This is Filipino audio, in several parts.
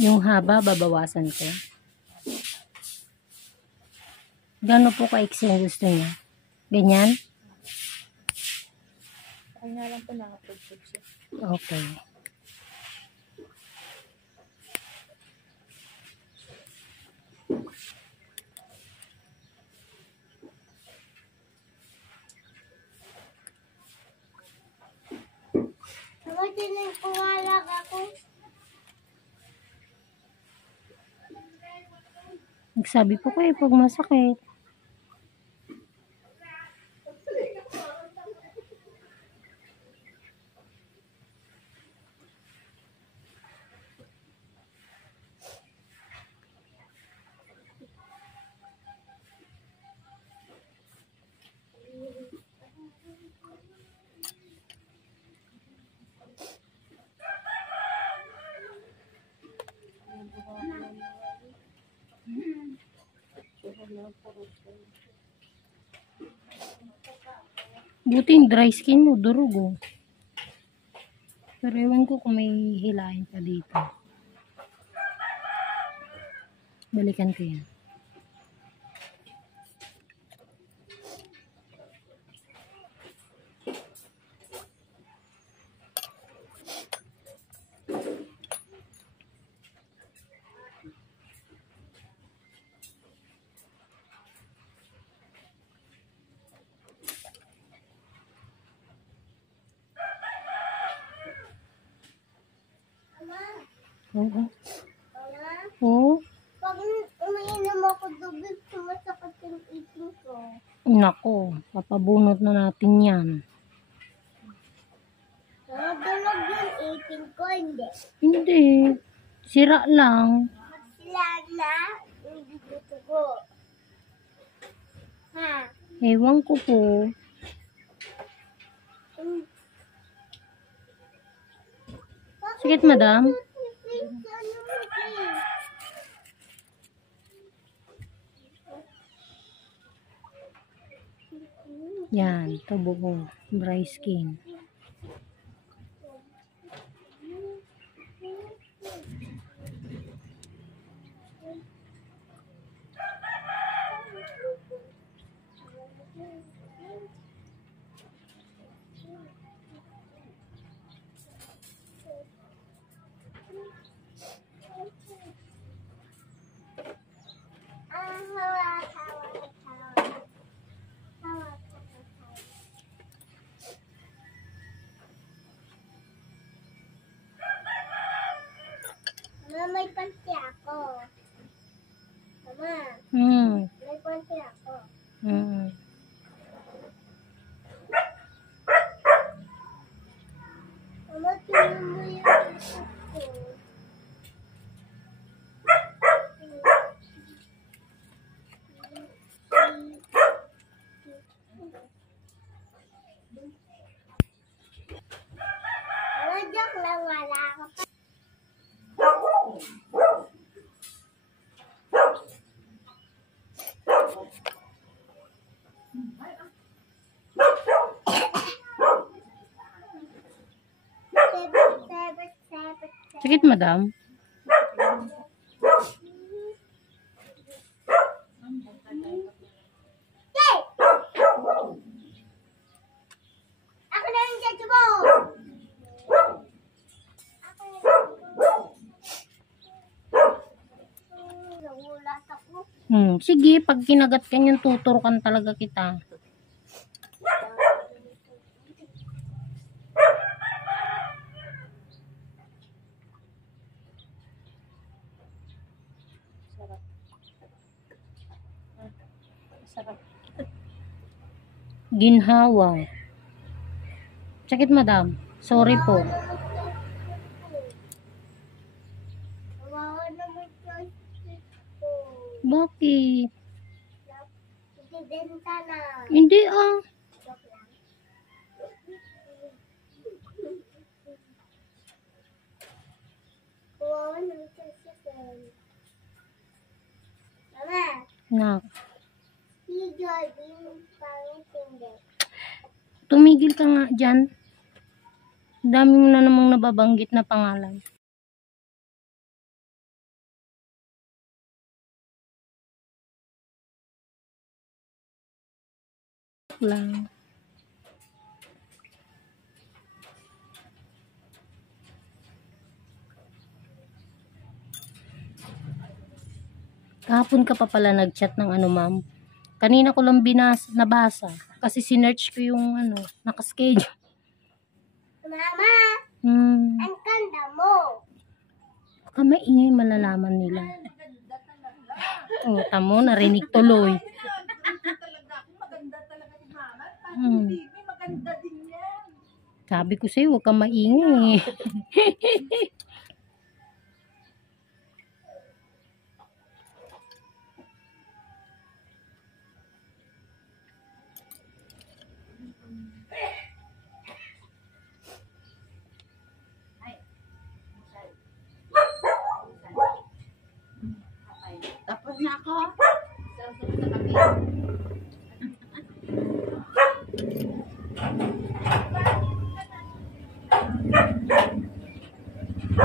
Yung haba, babawasan ko. Gano'n po ka-iksi ang gusto niya? Ganyan? Okay na lang po nakapag-check siya. Okay. Nagpumalag ako. Nagsabi po kayo pag masakit. Buti yung dry skin mo, durog oh. Pero ewan ko kung may hilahin pa dito. Balikan ko yan. Oo. Oo. Pag umiinom ako tubig, sumasakit yung ipin ko. Nako, papabunot na natin yan. Nadulog yung ipin ko, hindi. Hindi. Sira lang. Sila na, hindi tutugo. Ha? Ewan ko po. Sakit, madam? Yan, tubo ko. Dry skin. Mama, may panty ako. Mama, may panty ako. Mama, tingnan mo yung isip ko. Mama, joke lang, wala ka pa. Sakit, madam? Hey! Ako na yung judge mo! Ako na yung nagulat ako. Sige, pag kinagat ka niyan, tuturukan talaga kita. Sarap. Ginhawa. Sakit, madam? Sorry po. Kawawa naman yung judge ko. Bakit? Ibibenta na. Hindi ah. Joke lang. Kawawa naman yung judge ko. Mama, Nak, Si Jordan, pangit hindi. tumigil ka nga dyan. Dami mo na namang nababanggit na pangalan. Lang. Kahapon ka pa pala nag-chat ng ano, ma'am. Kanina ko lang nabasa. Kasi sinearch ko yung ano, nakaschedule. Mama, ang ganda mo. Baka maingay malalaman nila. Oh, tamo, narinig tuloy. Maganda din yan. Sabi ko sa'yo, huwag kang maingay. Tapos na ako.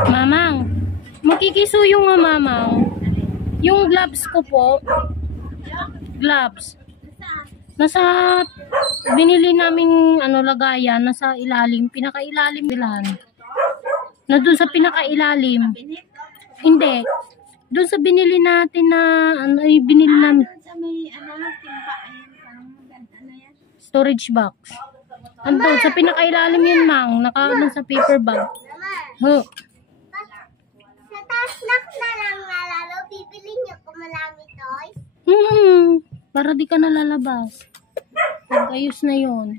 Mamang, makikisuyo nga, mamang. Yung gloves ko po, gloves. Nasa, binili naming ano, lagayan, nasa ilalim, pinakailalim bilan. Na dun sa pinakailalim. Hindi. Dun sa binili natin na, ano, binili namin. Sa may timba, ayan, parang maganda na yan. Storage box. Andun, sa pinakailalim yun, mang. Naka sa paper bag. Huh. Sa taas na lang nalalo, bibili niyo kung marami toys. Para di ka nalalabas. Pag ayos na yon.